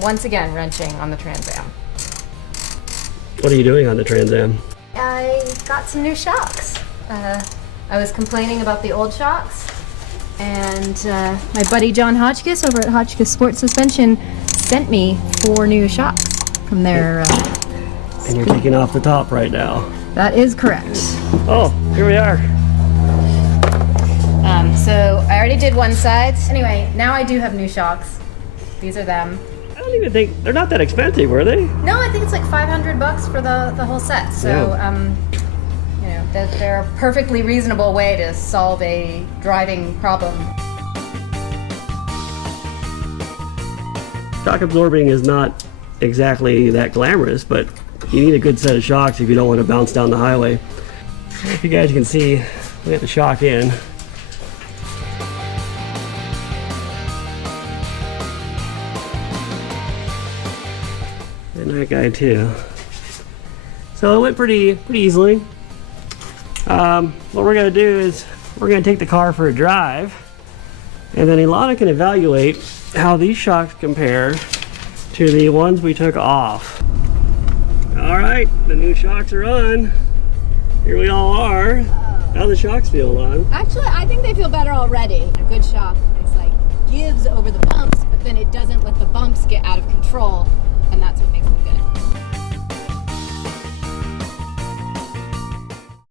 once again wrenching on the Trans Am. What are you doing on the Trans Am? I got some new shocks. I was complaining about the old shocks, and my buddy John Hotchkis over at Hotchkis Sports Suspension sent me 4 new shocks from their And you're taking off the top right now. That is correct. Oh, here we are. So I already did one side. Anyway, now I do have new shocks. These are them. I don't even think, they're not that expensive, were they? No, I think it's like $500 for the whole set. So, Yeah. You know, they're a perfectly reasonable way to solve a driving problem. Shock absorbing is not exactly that glamorous, but you need a good set of shocks if you don't want to bounce down the highway. If you guys can see, we got the shock in. And that guy too. So it went pretty easily. What we're gonna do is we're gonna take the car for a drive, and then Elana can evaluate how these shocks compare to the ones we took off. All right, the new shocks are on. Here we all are. How the shocks feel, Elana? Actually, I think they feel better already. A good shock is like gives over the bumps, but then it doesn't let the bumps get out of control, and that's what makes them good.